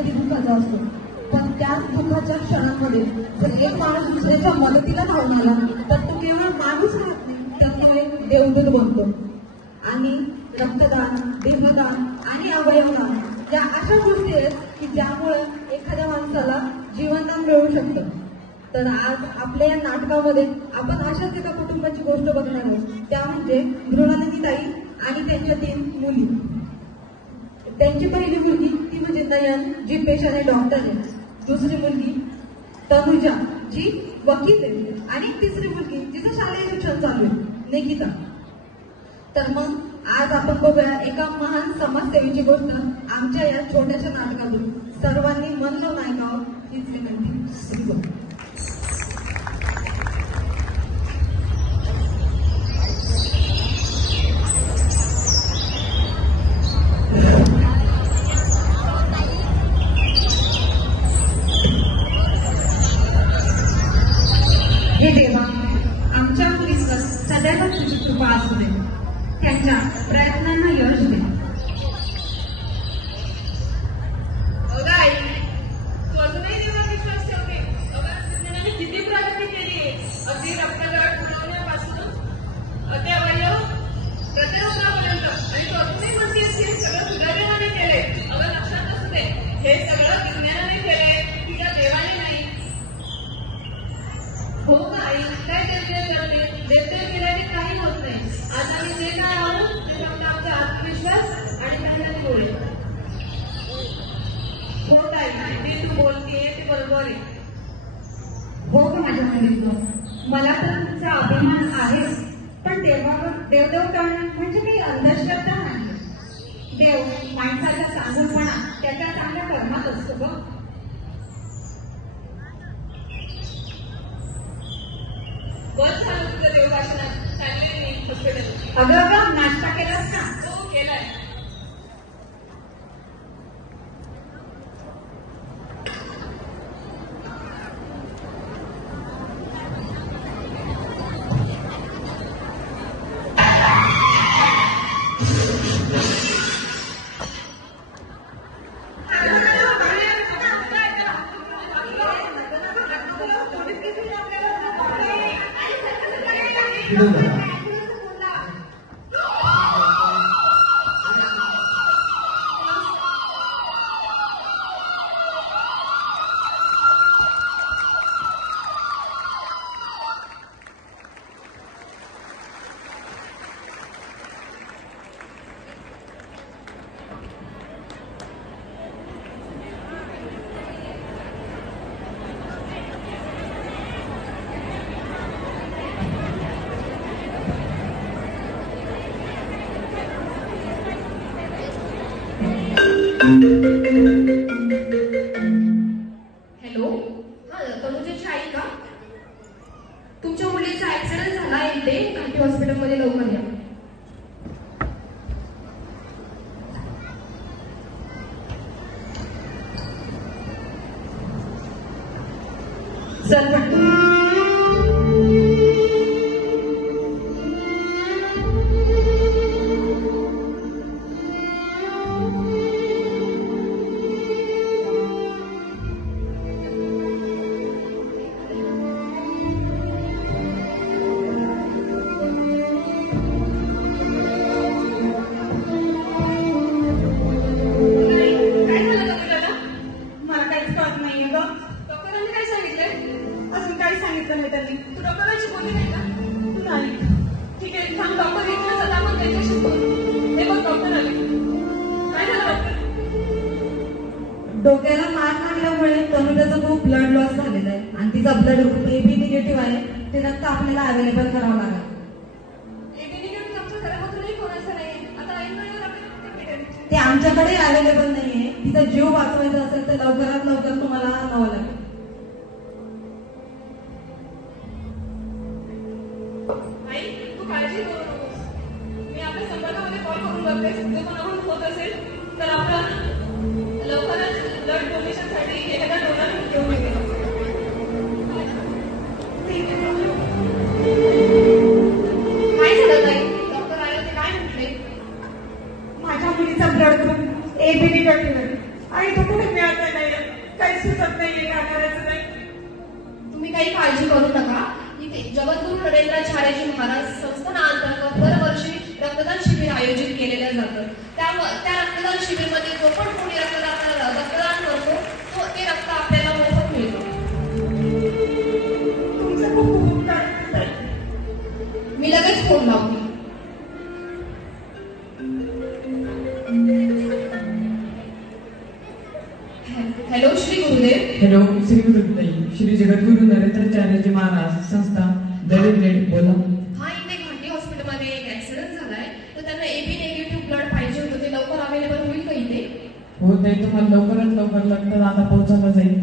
कधी दुःखाचा असतो, पण त्याच दुःखाच्या क्षणांमध्ये जर एक माणूस दुसऱ्याच्या मदतीला धावून आला तर तो केवळ माणूस राहत नाही, तर तो एक देवदूत बनतो. आणि रक्तदान, देहदान आणि अवयवदान या अशा गोष्टी आहेत की ज्यामुळे एखाद्या माणसाला जीवनदान मिळू शकतं. तर आज आपल्या या नाटकामध्ये आपण अशाच एका कुटुंबाची गोष्ट बघणार आहोत, त्या म्हणजे मृणालिनी ताई आणि त्यांच्या 3 मुली. त्यांची पहिली मुलगी ती म्हणजे नयन, जी पेशाने डॉक्टर आहे. दुसरी मुलगी तनुजा, जी वकील आहे. आणि तिसरी मुलगी जिचं शालेय शिक्षण चालू आहे, निकिता. तर मग आज आपण बघूया एका महान समाजसेवेची गोष्ट आमच्या या छोट्याशा नाटकातून. सर्वांनी मन लावून ऐकावं हीच विनंती. हे देवा, आमच्या मुलींवर सदैव तुझी कृपा असू दे, त्यांच्या प्रयत्नांना यश दे. तू अजूनही देवावर विश्वास ठेवते. विज्ञानाने किती प्रगती केली आहे, अगदी रक्तगट पुरवण्यापासून ते अवयव प्रतिरोधापर्यंत. आणि तू अजूनही म्हणतेस हे सगळं सुदैवाने केलंय. अगं लक्षात असू दे, हे सगळं विज्ञानाने केलंय, तुझ्या देवाने नाही. हो आई, काय देवते केल्याने काही होत नाही. आज आम्ही जे काय आहोत ते फक्त आमचा आत्मविश्वास आणि मेहनत होईल. हो ताई, जे तू बोलतेय ते बरोबर आहे. हो का माझ्या मुलींचं, मला तर तुमचा अभिमान आहेच, पण देवावर देवदेव करणं म्हणजे काही अंधश्रद्धा नाही. देव माणसाचा चांगुलपणा त्याच्या चांगल्या कर्मात असतो ग. बस झालं तुझं देवभाषणात. चाललंय मी हॉस्पिटल. अगं नाश्ता केलास का? हो केलाय. हॅलो, हा तनुजाची आई का? तुमच्या मुलीचा ऍक्सिडेंट झाला इथे काठी हॉस्पिटलमध्ये, लवकर या. चल डोक्याला मार लागल्यामुळे तनुजाचा खूप ब्लड लॉस झालेला आहे आणि तिचा ब्लड ग्रुप AB निगेटिव्ह आहे. ते रक्त आपल्याला अवेलेबल करावं लागेल. ते आमच्याकडे अवेलेबल नाहीये. तिचा जीव वाचवायचा असेल तर लवकरात लवकर तुम्हाला न्यावं लागेल. तू काळजी करू नकोस. मी आपल्या संपर्कामध्ये कॉल करून बघते. जर कोणाकडून होत असेल तर आपण लवकरच ब्लड डोनेशनसाठी एखादा डोनर घेऊन येतो. काय झालं ताई? डॉक्टर आले ते काय म्हटले? माझ्या मुलीचा ब्लड ग्रुप AB निगेटिव्ह आहे आणि तो कुठे मिळत नाही. काही सुचत नाहीये, काय करायचं नाही. तुम्ही काही काळजी करू नका. इथे जगद्गुरू नरेंद्राचार्यजी महाराज संस्थानाअंतर्गत दरवर्षी रक्तदान शिबिर आयोजित केलेलं जातं. त्या रक्तदान शिबिरमध्ये जो पण कोणी रक्तदान करतो ते रक्त आपल्याला मोफत मिळतं. तुमचं खूप खूप उपकार. मी लगेच फोन लावते. हॅलो श्री गुरुदेव. हॅलो श्री गुरुताई. श्री जगद्गुरू नरेंद्राचार्यजी महाराज संस्था दरेग्रेड बोला. हा, इथे घाटी हॉस्पिटलमध्ये एक ऍक्सिडेंट झालाय, तर त्यांना एबी निगेटिव्ह ब्लड पाहिजे होतं. ते लवकर अवेलेबल होईल का इथे? हो ताई, तुम्हाला लवकरात लवकर रक्तदान आता पोहोचवलं जाईल.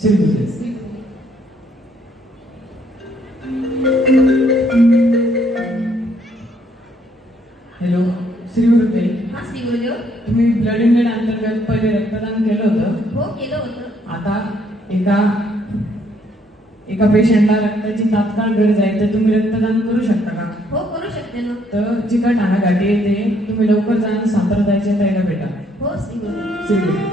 श्री गुरुदेव. हॅलो श्री गुरुताई. हा श्री गुरुदेव. तुम्ही ब्लड इंग्लंड अंतर्गत पहिले रक्तदान केलं होतं. हो, केलं होतं. आता एका पेशंटला रक्ताची तात्काळ गरज आहे, तर तुम्ही रक्तदान करू शकता का? हो, करू शकते ना. तर चिकलठाणा घाटी येते, तुम्ही लवकर जाऊन संप्रदायाच्या ताईला भेटा. हो श्री गुरुदेव. श्री गुरुदेव.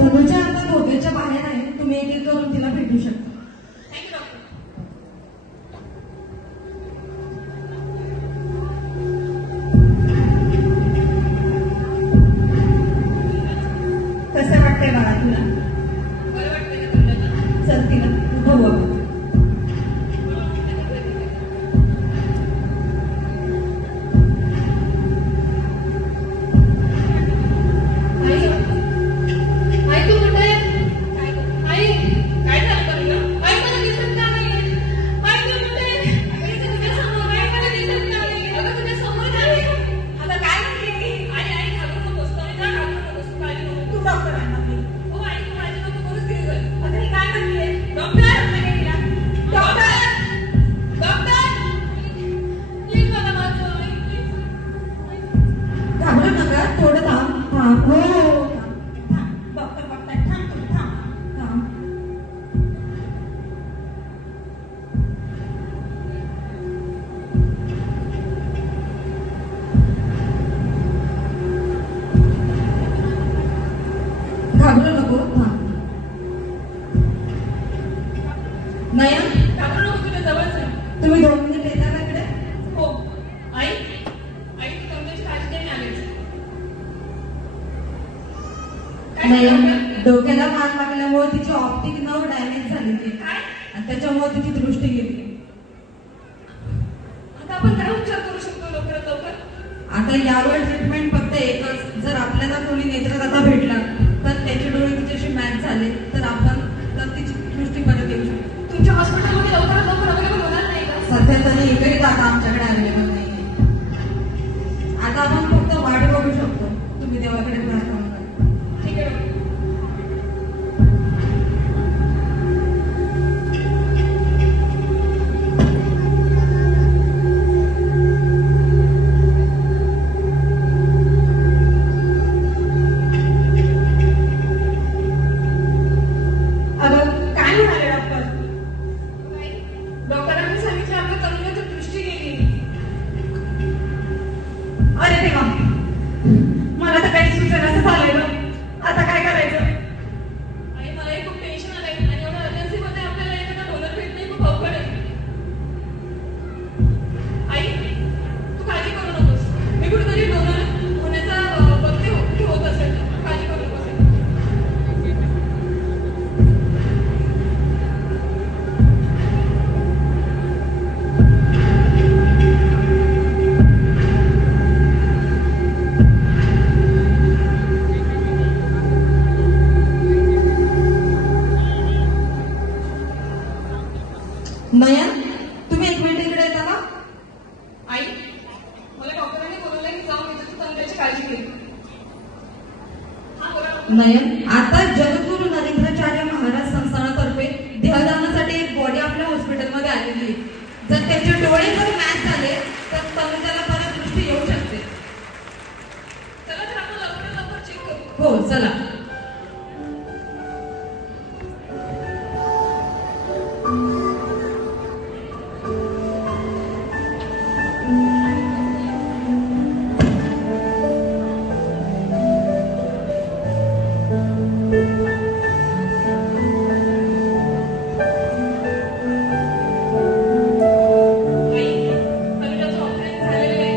तनुजा आता धोक्याच्या बाहेर आहे. तुम्ही एक एक करून तिला भेटू शकता. Thank you doctor. कसं वाटतंय बाळा तुला? बरं वाटतंय का तुला? चल तिला बघू आपण. आई तू कुठे आहे? आई, काय झालं तुला? आई मला दिसत नाही. आई तू कुठे आहे? आई तू तुझ्या समोर. आई मला दिसत नाही. अगं तुझ्या समोर आहे. आता काय करते? आई घाबरू नकोस. तनुजा घाबरू नकोस. काळजी नको. तू डॉक्टर आहे ना आपली. हो आई, तू काळजी नको करूच घे गं. आता ही काय म्हणते? डॉक्टर म्हणे तिला. डॉक्टर! डॉक्टर! प्लीज मला माझं आई, प्लीज. घाबरू नका, थोडं थांब. हा हो डॉक्टर बघताय. थांब तुम्ही, थांब. थांब. घाबरू नको, थांब. नयन, घाबरू नको, तुझ्या जवळच आहे. तुम्ही 2 मिनिट येता का इकडे? हो. आई तू तनुजाची काळजी घे, मी आलेच. काय नयन, झालं? डोक्याला मार लागल्यामुळे तिची ऑप्टिक नर्व डॅमेज झालेली आहे काय? आणि त्याच्यामुळे तिची दृष्टी गेली. आता आपण काय उपचार करू शकतो लवकरात लवकर? आता यावर ट्रीटमेंट फक्त एकच. जर आपल्याला कोणी नेत्रदाता भेटला तर त्याचे डोळे तिच्याशी मॅच झाले तर तिची दृष्टी परत येऊ शकते. तुमच्या हॉस्पिटलमध्ये लवकरात लवकर अवेलेबल होणार नाही का? सध्या तरी एकही दाता आमच्याकडे अवेलेबल नाहीये. आता आपण फक्त वाट बघू शकतो. तुम्ही देवाकडे प्रार्थना करा. ठीक आहे. अगं काय म्हणाले डॉक्टर? डॉक्टरांनी सांगितलं आपल्या तरुणाची दृष्टी गेली. अरे देवा, मला तर काही सुचेना नयन, आता जगद्गुरू नरेंद्राचार्य महाराज संस्थानातर्फे देहदानासाठी एक बॉडी आपल्या हॉस्पिटलमध्ये आलेली आहे. जर त्याचे डोळे जर मॅच झाले तर तनुजाला परत दृष्टी येऊ शकते. चला तर आपण लवकरात लवकर चेक करू. हो चला. आई, तनुजाचं ऑपरेशन झालेलं आहे.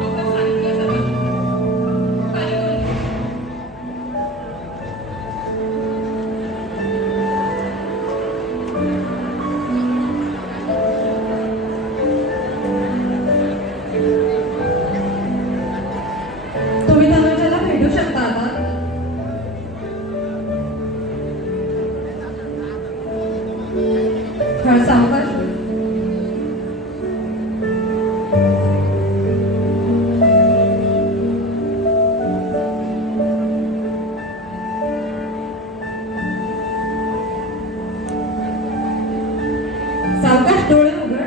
डॉक्टर सांगितलं सगळं. काळजी करू नको. तुम्ही तनुजाला भेटू शकता आता. सावकाश. सावकाश डोळे उघड.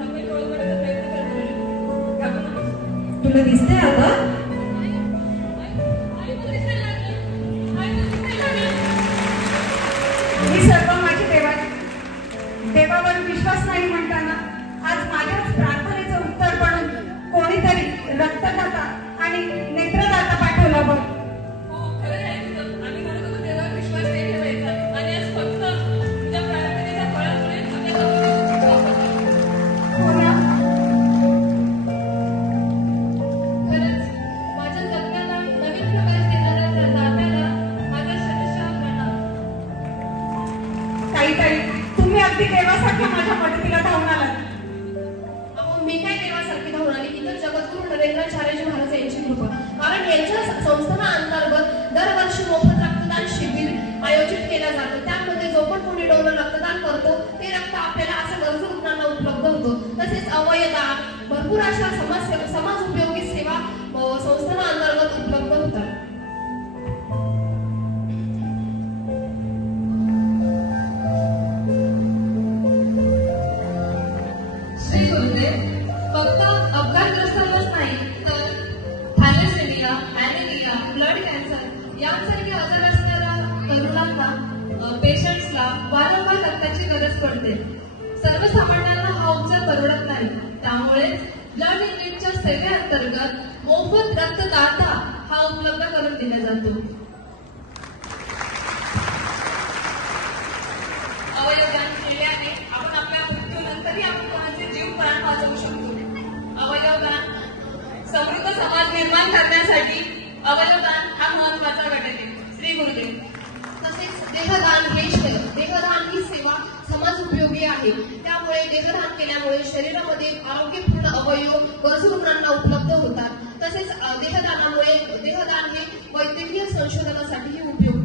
आम्ही डोळे उघडायचा प्रयत्न करतोय. घाबरू नकोस. तुला दिसते आता. आई मला दिसायला लागलं. आई मला दिसायला लागलं. ही सर्व माझी देवावर विश्वास नाही म्हणताना आज माझ्याच प्रार्थनेचं उत्तर म्हणून कोणीतरी रक्तदाता आणि नेत्रदाता पाठवला बघ. हो, खरं आहे तुझं. आम्ही म्हणत होतो देवावर विश्वास नाही ठेवायचा. आणि आज फक्त तुझ्या प्रार्थनेच्या फळामुळे आपल्या हो ना? खरंच माझ्या जगण्याला नवीन प्रकाश देणाऱ्या त्या दात्याला माझ्या शतशः प्रणाम. ताई तुम्ही अगदी देवासारख्या माझ्या मदतीला धावून आलात. अहो, मी काय देवासारखी धावून आली की तर जगद्गुरू नरेंद्राचार्यजी महाराज यांची कृपा. कारण यांच्या संस्थानाअंतर्गत दरवर्षी मोफत रक्तदान शिबिर आयोजित केलं जातं. त्यामध्ये जो पण कोणी डोनर रक्तदान करतो ते रक्त आपल्याला असं गरजू रुग्णांना उपलब्ध होतं. तसेच अवयदान भरपूर अशा समाज उपयोगी सेवा संस्थानाअंतर्गत उपलब्ध होतात. श्री गुरुदेव, फक्त अपघातग्रस्तांनाच नाही तर थॅलेसेमिया, ॲनेमिया, ब्लड कॅन्सर यांसारखे आजार असणाऱ्या तरुणांना, पेशंट्सला वारंवार रक्ताची गरज पडते. सर्वसामान्यांना हा उपचार परवडत नाही. त्यामुळे ब्लड युनिटच्या सेवेअंतर्गत मोफत रक्तदाता हा उपलब्ध करून दिला जातो. अवयवदान केल्याने आपण आपल्या मृत्यूनंतरही आपण कोणाचे जीव प्राण वाचवू शकतो. अवयवदान समृद्ध समाज निर्माण करण्यासाठी अवयवदान हा महत्वाचा घटक आहे. श्री गुरुदेव. तसेच देहदान ही सेवा समाज उपयोगी आहे. त्यामुळे देहदान केल्यामुळे शरीरामध्ये आरोग्यपूर्ण अवयव गरजू रुग्णांना उपलब्ध होतात. तसेच देहदान हे वैद्यकीय संशोधनासाठीही उपयोगी